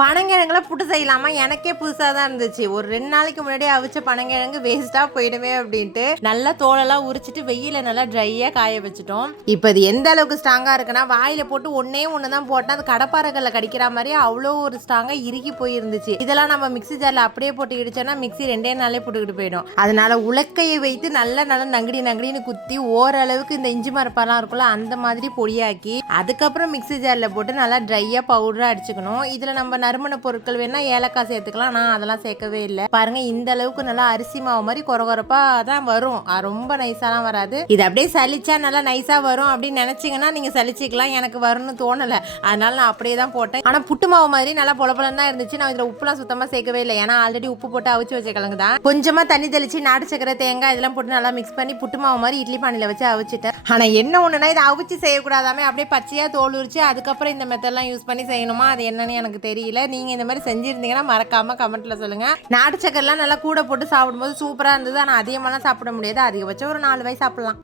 பனங்கிழங்குல புட்டு செய்யலாமா? எனக்கே புதுசாக தான் இருந்துச்சு. ஒரு 2 நாளைக்கு முன்னாடி அவிச்ச பனங்கிழங்கு வேஸ்ட்டாக போயிடுமே அப்படின்ட்டு நல்லா தோலெல்லாம் உரிச்சிட்டு வெயில நல்லா ட்ரையாக காய வச்சுட்டோம். இப்போ இது எந்த அளவுக்கு ஸ்ட்ராங்காக இருக்குன்னா, வாயில போட்டு ஒன்னே ஒன்று தான் போட்டால் அது கடப்பாறைகளில் கடிக்கிற மாதிரி அவ்வளோ ஒரு ஸ்ட்ராங்காக இறுகி போயிருந்துச்சு. இதெல்லாம் நம்ம மிக்ஸி ஜாரில் அப்படியே போட்டு இடிச்சோன்னா மிக்ஸி 2 நாளே போட்டுக்கிட்டு போயிடும். அதனால உலக்கையை வைத்து நல்லா நங்கடின்னு குத்தி ஓரளவுக்கு இந்த இஞ்சி மரப்பாலாம் இருக்கும்ல அந்த மாதிரி பொடியாக்கி அதுக்கப்புறம் மிக்ஸி ஜாரில் போட்டு நல்லா ட்ரையாக பவுடராக அடிச்சுக்கணும். இதில் நம்ம நறுமண பொருட்கள் வேணா ஏலக்காய் சேர்த்துக்கலாம். நான் அதெல்லாம் சேர்க்கவே இல்லை. பாருங்க இந்த அளவுக்கு நல்லா அரிசி மாவு மாதிரி கொரகொரப்பா தான் வரும். ரொம்ப நைஸாலாம் வராது. இது அப்படியே சலிச்சா நல்லா நைஸா வரும் அப்படின்னு நினைச்சீங்கன்னா நீங்க சலிச்சிக்கலாம். எனக்கு வரும்னு தோணலை, அதனால நான் அப்படியே தான் போட்டேன். ஆனா புட்டு மாவு மாதிரி நல்லா பொலப்பொலன்னு தான் இருந்துச்சு. நான் இதுல உப்புலாம் சுத்தமா சேர்க்கவே இல்லை, ஏன்னா ஆல்ரெடி உப்பு போட்டு அவிச்சு வச்ச கிழங்கு தான். கொஞ்சமா தண்ணி தெளிச்சு நாட்டு சக்கரை தேங்காய் இதெல்லாம் போட்டு நல்லா மிக்ஸ் பண்ணி புட்டு மாவு மாதிரி இட்லி பானையில வச்சு அவிச்சிட்டேன். ஆனா என்ன ஒண்ணுனா இதை அவிச்சு செய்யக்கூடாதாமே, அப்படியே பச்சையா தோல் உரிச்சு அதுக்கப்புறம் இந்த மெத்தட்லாம் யூஸ் பண்ணி செய்யணுமா, அது என்னன்னு எனக்கு தெரியல. நீங்க இந்த மாதிரி செஞ்சிருந்தீங்கன்னா மறக்காம கமெண்ட்ல சொல்லுங்க. நாட்டு சக்கரெல்லாம் நல்லா கூட போட்டு சாப்பிடும்போது சூப்பரா இருந்தது. ஆனா அதிகமாலாம் சாப்பிட முடியாது, அதிகபட்சம் ஒரு 4 வாய் சாப்பிடலாம்.